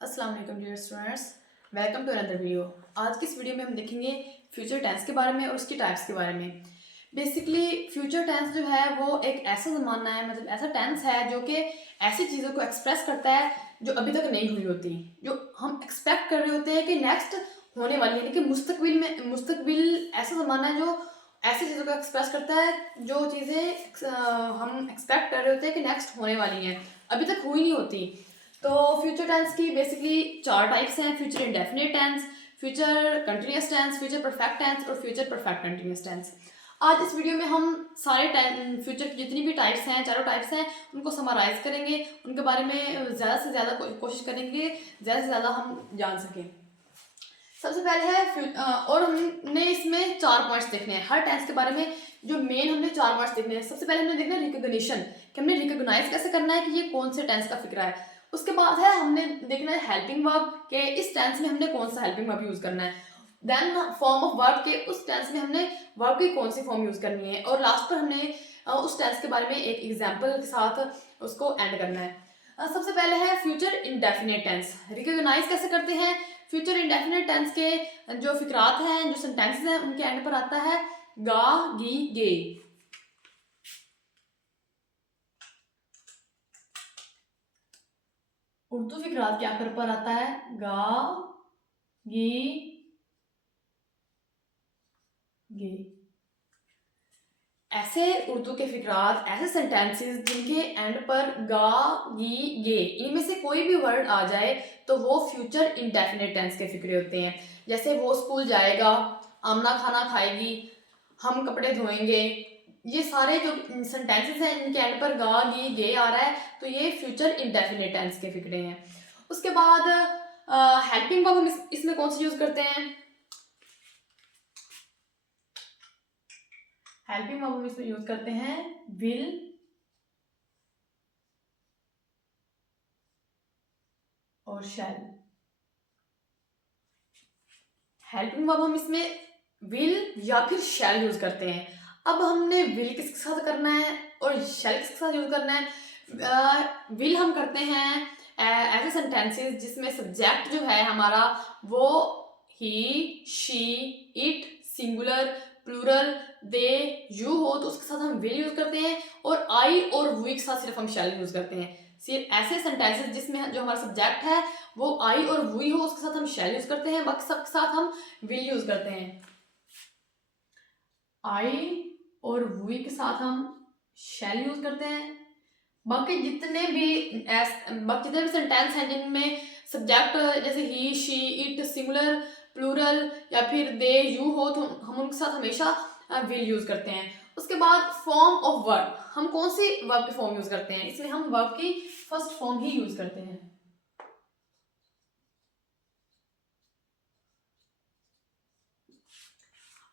अस्सलाम वालेकुम dear students, welcome to another video. आज की इस वीडियो में हम देखेंगे फ्यूचर टेंस के बारे में और उसकी टाइप्स के बारे में। बेसिकली फ्यूचर टेंस जो है वो एक ऐसा ज़माना है, मतलब ऐसा टेंस है जो कि ऐसी चीज़ों को एक्सप्रेस करता है जो अभी तक नहीं हुई होती, जो हम एक्सपेक्ट कर रहे होते हैं कि नेक्स्ट होने वाली है। लेकिन मुस्तकबिल ऐसा ज़माना है जो ऐसी चीज़ों को एक्सप्रेस करता है जो चीज़ें हम एक्सपेक्ट कर रहे होते हैं कि नेक्स्ट होने वाली हैं, अभी तक हुई नहीं होती। तो फ्यूचर टेंस की बेसिकली चार टाइप्स हैं: future indefinite tense, future continuous tense, future perfect tense और फ्यूचर परफेक्ट कंटिन्यूस टेंस। आज इस वीडियो में हम सारे फ्यूचर की जितनी भी टाइप्स हैं, चारों टाइप्स हैं, उनको समराइज करेंगे, उनके बारे में ज़्यादा से ज़्यादा कोशिश करेंगे ज़्यादा से ज़्यादा हम जान सकें। सबसे पहले है और हमने इसमें 4 पॉइंट्स देखने हैं हर टेंस के बारे में। जो मेन हमने 4 पॉइंट्स देखने हैं। सबसे पहले हमने देखना है रिकॉग्निशन, कि हमने रिकॉग्नाइज कैसे करना है कि ये कौन से टेंस का फिक्रा है। उसके बाद है हमने देखना है हेल्पिंग वर्ब, कि इस टेंस में हमने कौन सा हेल्पिंग वर्ब यूज करना है। देन फॉर्म ऑफ वर्ब, के उस टेंस में हमने वर्ब की कौन सी फॉर्म यूज करनी है। और लास्ट पर हमने उस टेंस के बारे में एक एग्जाम्पल के साथ उसको एंड करना है। सबसे पहले है फ्यूचर इंडेफिनिट टेंस। रिकॉग्नाइज कैसे करते हैं? फ्यूचर इंडेफिनिट टेंस के जो फिक्रात हैं, जो सेंटेंसेस हैं, उनके एंड पर आता है गा, गी, गे। उर्दू फिक्रात के आखिर पर आता है गा, गी, गे। ऐसे उर्दू के फिक्रात, ऐसे सेंटेंसेस जिनके एंड पर गा, गी, गे, इनमें से कोई भी वर्ड आ जाए तो वो फ्यूचर इंडेफिनिट टेंस के फिक्रे होते हैं। जैसे वो स्कूल जाएगा, आमना खाना खाएगी, हम कपड़े धोएंगे। ये सारे जो सेंटेंसेस हैं इनके एंड पर गा, गी, गे आ रहा है तो ये फ्यूचर इंडेफिनिट टेंस के फिक्रे हैं। उसके बाद हेल्पिंग वर्ब हम इसमें कौन सी यूज करते हैं? हेल्पिंग वर्ब हम इसमें यूज करते हैं विल और शैल। हेल्पिंग वर्ब हम इसमें विल या फिर शैल यूज करते हैं। अब हमने विल किसके साथ करना है और शैल किसके साथ यूज करना है? विल हम करते हैं ऐसे सेंटेंसेस जिसमें सब्जेक्ट जो है हमारा वो he, she, it, singular, plural, they, you हो तो उसके साथ हम विल यूज करते हैं। और आई और वी के साथ सिर्फ हम शैल यूज करते हैं। सिर्फ ऐसे सेंटेंसेस जिसमें जो हमारा सब्जेक्ट है वो आई और वी हो उसके साथ हम शैल यूज करते हैं, बाकी सबके साथ हम विल यूज करते हैं। आई और वी के साथ हम शैल यूज करते हैं। बाकी जितने भी सेंटेंस हैं जिनमें सब्जेक्ट जैसे ही, शी, इट, सिंगुलर, प्लूरल या फिर दे, यू हो तो हम उनके साथ हमेशा विल यूज करते हैं। उसके बाद फॉर्म ऑफ वर्ब, हम कौन सी वर्ब की फॉर्म यूज करते हैं? इसमें हम वर्ब की फर्स्ट फॉर्म ही यूज करते हैं।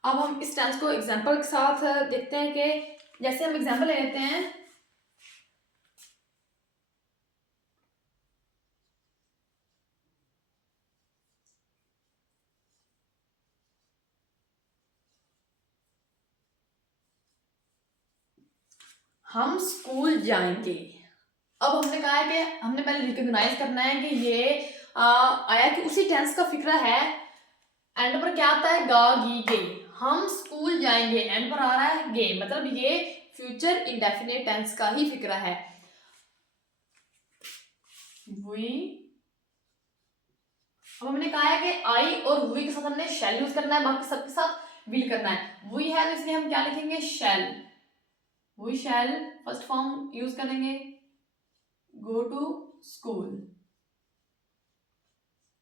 अब हम इस टेंस को एग्जांपल के साथ देखते हैं कि जैसे हम एग्जांपल ले लेते हैं। हम स्कूल जाएंगे। अब हमने कहा है कि हमने पहले रिकॉग्नाइज करना है कि ये आया कि उसी टेंस का फिक्रा है। एंड पर क्या आता है? गा, गी, गे। हम स्कूल जाएंगे, एंड पर आ रहा है गे, मतलब ये फ्यूचर इंडेफिनिट टेंस का ही फिक्रा है। वी, अब हमने कहा है कि आई और वी के साथ हमने शैल यूज करना है, बाकी सबके साथ विल करना है। वी है तो इसलिए हम क्या लिखेंगे? Shall. We shall first form use करेंगे, गो टू स्कूल।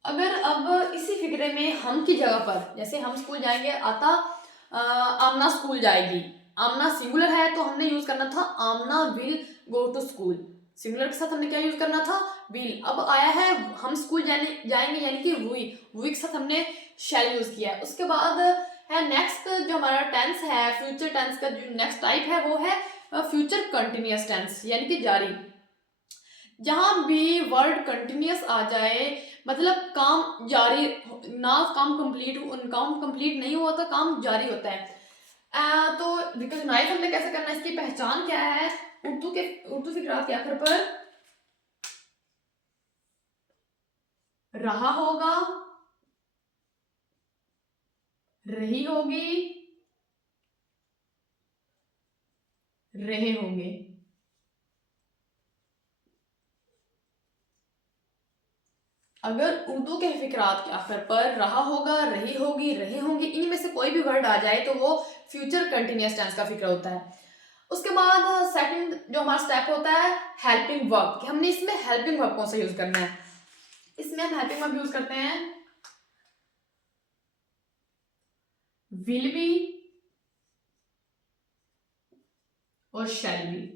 अगर अब इसी फिक्रे में हम की जगह पर जैसे हम स्कूल जाएंगे आता आमना स्कूल जाएगी। आमना सिंगुलर है तो हमने यूज करना था Amna will go to school. Singular के साथ हमने क्या यूज करना था? विल। अब आया है हम स्कूल जाएंगे यानी कि वी के साथ हमने शैल यूज किया है। उसके बाद है नेक्स्ट जो हमारा टेंस है, फ्यूचर टेंस का जो नेक्स्ट टाइप है वो है फ्यूचर कंटिन्यूअस टेंस यानी कि जारी। जहां भी वर्ड कंटिन्यूअस आ जाए मतलब काम जारी ना, काम कंप्लीट नहीं हुआ था, काम जारी होता है। तो रिकॉग्नाइज हमने कैसे करना है, इसकी पहचान क्या है? उर्दू फिक्रात के आखिर पर रहा होगा, रही होगी, रहे होंगे। अगर उर्दू के फिक्रात के आखिर पर रहा होगा, रही होगी, रहे होंगे, इनमें से कोई भी वर्ड आ जाए तो वो फ्यूचर कंटिन्यूअस टेंस का फिक्र होता है। उसके बाद सेकंड जो हमारा स्टेप होता है हेल्पिंग वर्ब, कि हमने इसमें हेल्पिंग वर्ब कौन सा यूज करना है। इसमें हम हेल्पिंग वर्ब यूज करते हैं विल बी और शैल बी।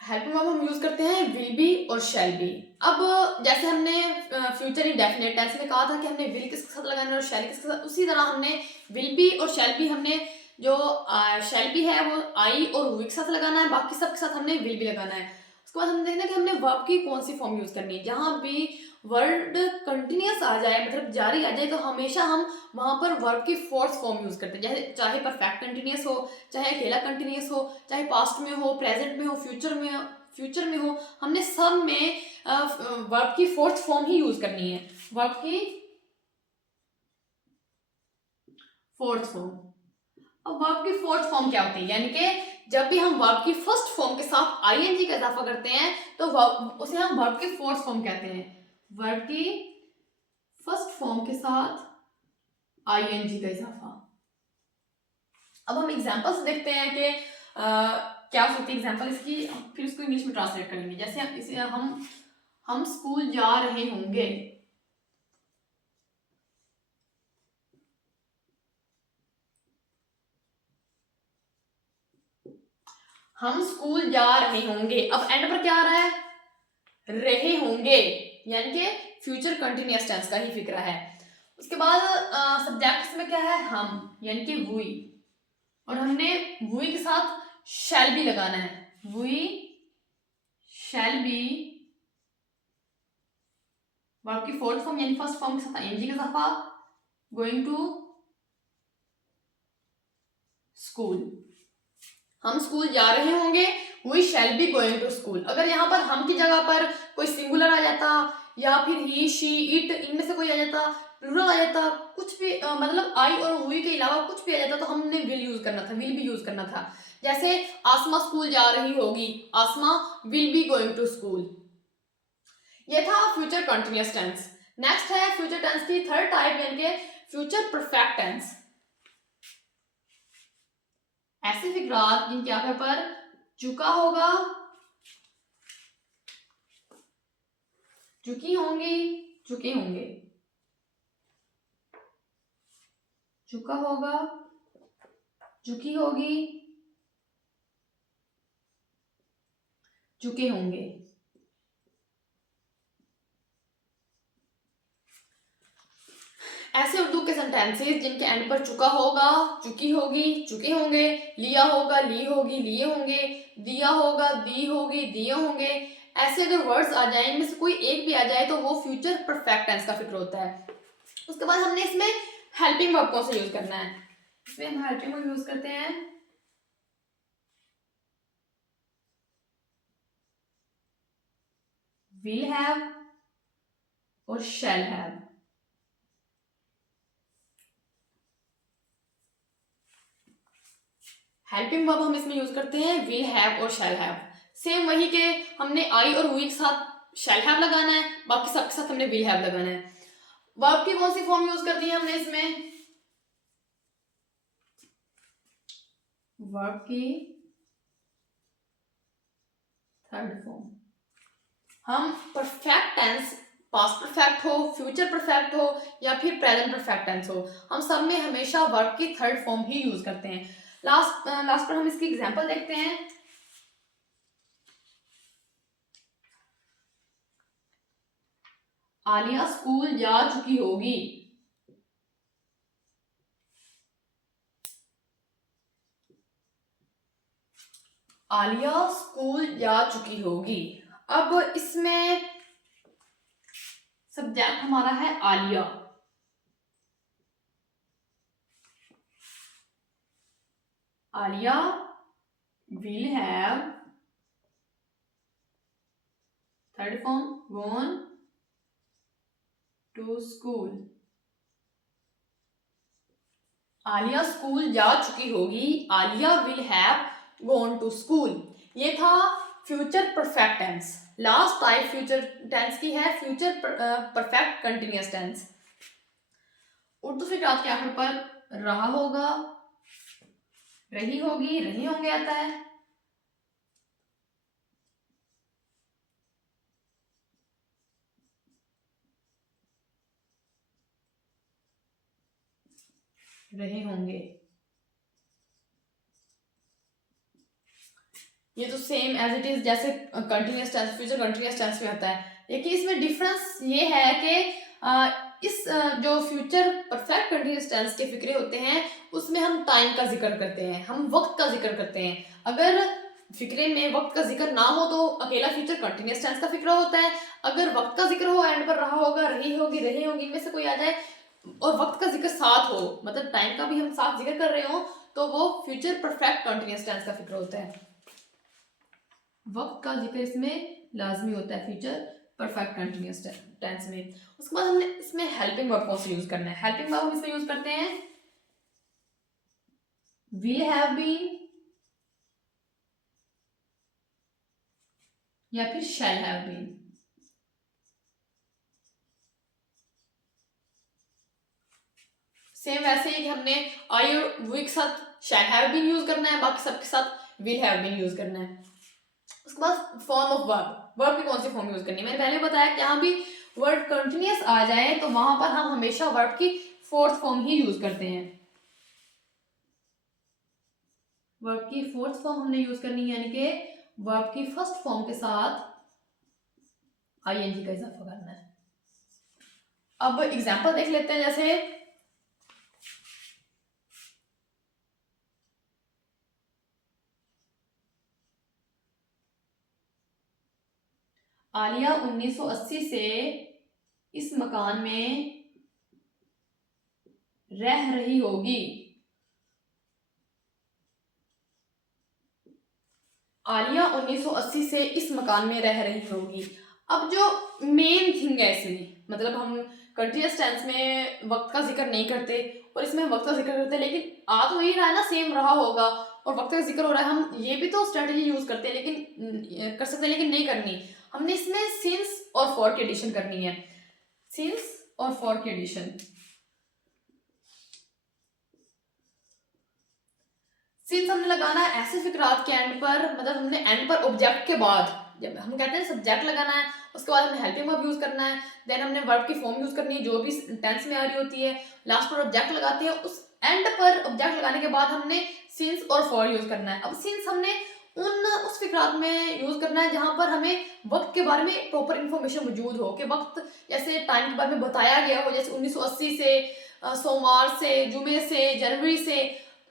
हेल्पिंग वर्ब हम यूज करते हैं विल बी और शैल बी। अब जैसे हमने फ्यूचर इंडेफिनिट टेंस में कहा था कि हमने विल किसके साथ लगाना है और शैल किसके साथ, उसी तरह हमने विल बी और शैल बी, हमने जो शैल बी है वो आई और वी के साथ लगाना है, बाकी सब के साथ हमने विल बी लगाना है। उसके बाद हम देखना है कि हमने वर्ब की कौन सी फॉर्म यूज करनी है। जहां भी वर्ड कंटिन्यूअस आ जाए, मतलब जारी आ जाए, तो हमेशा हम वहां पर वर्ब की फोर्थ फॉर्म यूज करते हैं। जैसे चाहे परफेक्ट कंटिन्यूअस हो, चाहे अकेला कंटिन्यूअस हो, चाहे पास्ट में हो, प्रेजेंट में हो, फ्यूचर में हो, हमने सब में वर्ब की फोर्थ फॉर्म ही यूज करनी है। वर्ब की फोर्थ फॉर्म। अब वर्ब की फोर्थ फॉर्म क्या होती है, यानी कि जब भी हम वर्ब की फर्स्ट फॉर्म के साथ आईएनजी का इजाफा करते हैं तो उसे हम वर्ब की फोर्थ फॉर्म कहते हैं। वर्ब की फर्स्ट फॉर्म के साथ आईएनजी का इजाफा। अब हम एग्जांपल्स देखते हैं कि क्या हो सकती है एग्जांपल इसकी, फिर उसको इंग्लिश में ट्रांसलेट करेंगे। जैसे इसे हम स्कूल जा रहे होंगे। हम स्कूल जा रहे होंगे। अब एंड पर क्या आ रहा है, रहे होंगे, यानी कि फ्यूचर कंटिन्यूअस टेंस का ही फिक्र है। उसके बाद सब्जेक्ट में क्या है, हम, यानी कि वी, और हमने वी के साथ शैल भी लगाना है। वी शैल बी वर्ब की फोर्थ फॉर्म यानी फर्स्ट फॉर्म के साथ आईएनजी का इजाफा, गोइंग टू स्कूल। हम स्कूल जा रहे होंगे, we shall be going to school. अगर यहाँ पर हम की जगह पर कोई सिंगुलर आ जाता या फिर ही, शी, इट, इनमें से कोई आ जाता, प्लूरल आ जाता, कुछ भी मतलब आई और वी के अलावा कुछ भी आ जाता, तो हमने विल यूज करना था, विल भी यूज करना था। जैसे आसमा स्कूल जा रही होगी, Asma will be going to school. ये था फ्यूचर कंटिन्यूअस टेंस। नेक्स्ट है फ्यूचर टेंस की थर्ड टाइप, यानी कि फ्यूचर परफेक्ट टेंस। ऐसे फिक्रात जिनके आखिर पर चुका होगा, चुकी होंगी, चुके होंगे, चुका होगा, चुकी होगी, चुके होंगे। ऐसे उर्दू के सेंटेंसेस जिनके एंड पर चुका होगा, चुकी होगी, चुके होंगे, लिया होगा, ली होगी, लिए होंगे, दिया होगा, दी होगी, दिए होंगे, ऐसे अगर वर्ड्स आ जाए, इनमें से कोई एक भी आ जाए तो वो फ्यूचर परफेक्ट टेंस का फिक्र होता है। उसके बाद हमने इसमें हेल्पिंग वर्ब कौन सा यूज करना है। इसमें हम हेल्पिंग वर्ब यूज करते हैं विल हैव और शैल हैव। हेल्पिंग वर्ब हम इसमें यूज करते हैं विल हैव और शैल हैव। सेम वही के हमने आई और वी के साथ शैल हैव लगाना है, बाकी सबके साथ हमने विल हैव लगाना है। वर्ब की कौन सी फॉर्म यूज करनी है हमने इसमें, वर्ब की थर्ड फॉर्म। हम परफेक्ट टेंस, पास्ट परफेक्ट हो, फ्यूचर परफेक्ट हो या फिर प्रेजेंट परफेक्ट टेंस हो, हम सब में हमेशा वर्ब की थर्ड फॉर्म ही यूज करते हैं। लास्ट पर हम इसकी एग्जांपल देखते हैं। आलिया स्कूल जा चुकी होगी। आलिया स्कूल जा चुकी होगी। अब इसमें सब्जेक्ट हमारा है Alia. Alia will have third form gone to school. Alia school जा चुकी होगी, Alia will have gone to school. ये था future perfect tense. Last type future tense की है future perfect continuous tense. Urdu फिक्रात के आखिर पर रहा होगा, रही होगी, रहे होंगे आता है। रहे होंगे, ये तो सेम एज इट इज जैसे continuous tense future continuous tense में आता है, लेकिन इसमें डिफरेंस ये है कि इस जो फ्यूचर परफेक्ट कंटिन्यूअस टेंस के फिक्रे होते हैं उसमें हम टाइम का जिक्र करते हैं, हम वक्त का जिक्र करते हैं। अगर फिक्रे में वक्त का जिक्र ना हो तो अकेला फ्यूचर कंटिन्यूअस टेंस का फिक्रा होता है। अगर वक्त का जिक्र हो, एंड पर रहा होगा, रही होगी, रहे होगी, इनमें से कोई आ जाए और वक्त का जिक्र साथ हो, मतलब टाइम का भी हम साथ जिक्र कर रहे हो, तो वो फ्यूचर परफेक्ट कंटिन्यूअस टेंस का फिक्र होता है। वक्त का जिक्र इसमें लाजमी होता है फ्यूचर परफेक्ट कंटिन्यूअस टेंस में। उसके बाद हमने इसमें हेल्पिंग वर्ब कौन सा यूज करना है। हेल्पिंग वर्ब हम इसमें यूज करते हैं विल हैव बीन या फिर शैल हैव बीन। सेम वैसे ही हमने आई और वी के साथ शैल हैव बीन यूज करना है, बाकी सबके साथ विल हैव बीन यूज करना है। उसके बाद फॉर्म ऑफ वर्ब, वर्ब की कौन सी फॉर्म यूज करनी है। मैंने पहले बताया कि यहाँ भी वर्ड कंटिन्यूअस आ जाए तो वहां पर हम हमेशा वर्ब की फोर्थ फॉर्म ही यूज करते हैं। वर्ब की फोर्थ फॉर्म हमने यूज करनी है, यानी कि वर्ब की फर्स्ट फॉर्म के साथ आईएनजी का इजाफा करना है। अब एग्जांपल देख लेते हैं, जैसे आलिया 1980 से इस मकान में रह रही होगी। आलिया 1980 से इस मकान में रह रही होगी। अब जो मेन थिंग है इसमें, मतलब हम कंटिन्यूअस टेंस में वक्त का जिक्र नहीं करते और इसमें वक्त का जिक्र करते हैं, लेकिन आ तो वही रहा है ना, सेम रहा होगा और वक्त का जिक्र हो रहा है। हम ये भी तो स्ट्रेटजी यूज करते हैं, लेकिन कर सकते हैं, लेकिन नहीं करनी। हमने इसमें सिंस और फॉर की एडिशन करनी है, सिंस और फॉर की एडिशन। सिंस हमने लगाना है ऐसे फिक्रात के एंड पर, मतलब हमने एंड पर ऑब्जेक्ट के बाद, जब हम कहते हैं सब्जेक्ट लगाना है, उसके बाद हमने हेल्पिंग वर्ब यूज करना है, देन हमने वर्ब की फॉर्म यूज करनी है जो भी टेंस में आ रही होती है, लास्ट पर ऑब्जेक्ट लगाते हैं, उस एंड पर ऑब्जेक्ट लगाने के बाद हमने सिंस और फॉर यूज करना है। अब सिंस हमने उस फिक्रात में यूज करना है जहां पर हमें वक्त के बारे में प्रॉपर इंफॉर्मेशन मौजूद हो, कि वक्त जैसे टाइम के बारे में बताया गया हो, जैसे 1980 से, सोमवार से, जुमे से, जनवरी से।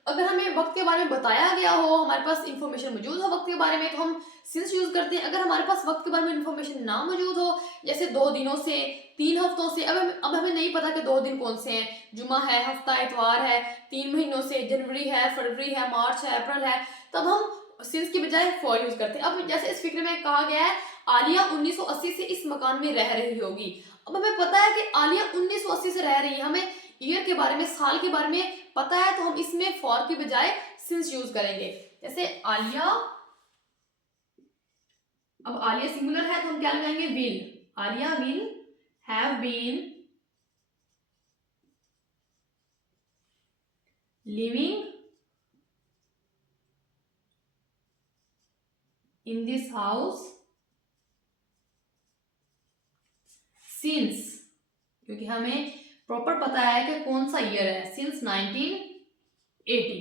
अगर हमें वक्त के बारे में बताया गया हो, हमारे पास इंफॉर्मेशन मौजूद हो वक्त के बारे में, तो हम सिंस यूज करते हैं। अगर हमारे पास वक्त के बारे में इंफॉर्मेशन ना मौजूद हो, जैसे 2 दिनों से, 3 हफ्तों से, अब हमें नहीं पता कि 2 दिन कौन से हैं, जुमा है, हफ्ता इतवार है, 3 महीनों से, जनवरी है, फरवरी है, मार्च है, अप्रैल है, तब हम सिंस की बजाय फॉर यूज करते हैं। अब जैसे इस फिक्र में कहा गया है आलिया 1980 से इस मकान में रह रही होगी। अब हमें पता है कि आलिया 1980 से रह रही है, हमें ईयर के बारे में, साल के बारे में पता है, तो हम इसमें फॉर की बजाय सिंस यूज करेंगे। जैसे आलिया, अब आलिया सिंगुलर है तो हम क्या लगाएंगे, will. Alia will have been living in this house since, क्योंकि हमें प्रॉपर पता है कि कौन सा ईयर है, सिंस 1980।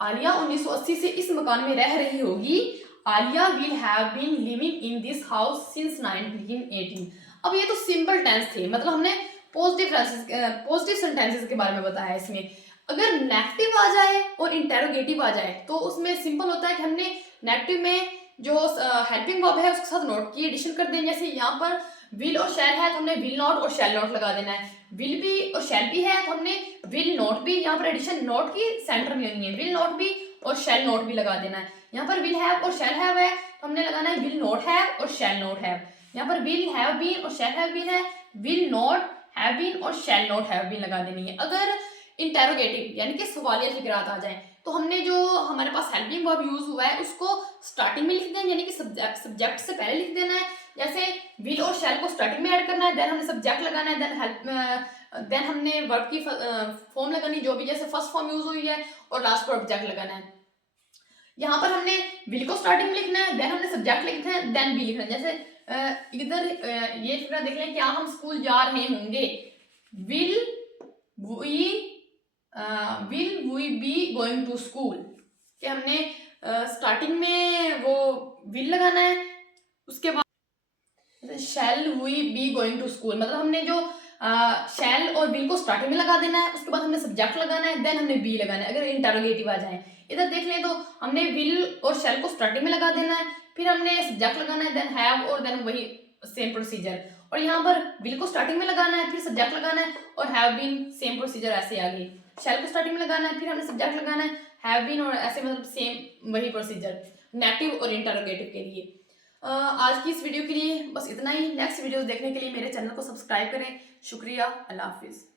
आलिया 1980 से इस मकान में रह रही होगी। Alia will have been living in this house since 1980। अब ये तो सिंपल टेंस थे, मतलब हमने पॉजिटिव सेंटेंसेस के बारे में बताया है। इसमें अगर नेगेटिव आ जाए और इंटेरोगेटिव आ जाए तो उसमें सिंपल होता है कि हमने नेगेटिव में जो हेल्पिंग वर्ब है उसके साथ नॉट की एडिशन कर दें। जैसे यहाँ पर विल और शैल है तो हमने विल नॉट और शैल नॉट लगा देना है। विल भी और शैल भी है तो हमने विल नॉट भी, यहाँ पर एडिशन नॉट की सेंटर में होनी है, विल नॉट भी और शैल नॉट भी लगा देना है। यहाँ पर विल हैव और शैल हैव है तो हमने लगाना है विल नॉट हैव और शैल नॉट हैव। यहाँ पर विल हैव बीन और शैल हैव बीन है, विल नॉट हैव बीन और शैल नॉट हैव बीन लगा देनी है। अगर इंटेरोगेटिव यानी कि सवालिया फिक्रात आ जाए तो हमने जो हमारे पास हेल्पिंग वर्ब यूज हुआ है उसको स्टार्टिंग में लिख देना, यानी कि सब्जेक्ट से पहले लिख देना है। जैसे विल और शैल को स्टार्टिंग में ऐड करना है, देन हमने सब्जेक्ट लगाना है, देन हमने वर्ब की फॉर्म लगानी जो भी, जैसे फर्स्ट फॉर्म यूज हुई है, और लास्ट पर ऑब्जेक्ट लगाना है। यहाँ पर हमने विल को स्टार्टिंग में लिखना है, देन हमने सब्जेक्ट लिखना है, देन बी लिखना है। जैसे इधर ये फिक्रा देख लें, क्या हम स्कूल जा रहे होंगे, will we be going to school, कि हमने स्टार्टिंग में वो विल लगाना है, उसके बाद shall we be going to school, मतलब हमने जो शैल और विल को स्टार्टिंग में लगा देना है, उसके बाद हमने सब्जेक्ट लगाना है, देन हमने बी लगाना है अगर इंटरोगेटिव आ जाए। इधर देख लें तो हमने विल और शैल को स्टार्टिंग में लगा देना है, फिर हमने सब्जेक्ट लगाना है, देन हैव, और देन वही सेम प्रोसीजर। और यहाँ पर विल को स्टार्टिंग में लगाना है, फिर सब्जेक्ट लगाना है, और हैव बीन सेम प्रोसीजर ऐसे आगे। शैल को स्टार्टिंग में लगाना है, फिर हमने सब्जेक्ट लगाना है, हैव बीन, और ऐसे मतलब सेम वही प्रोसीजर नेगेटिव और इंटरोगेटिव के लिए। आज की इस वीडियो के लिए बस इतना ही। नेक्स्ट वीडियोस देखने के लिए मेरे चैनल को सब्सक्राइब करें। शुक्रिया, अल्लाह हाफिज़।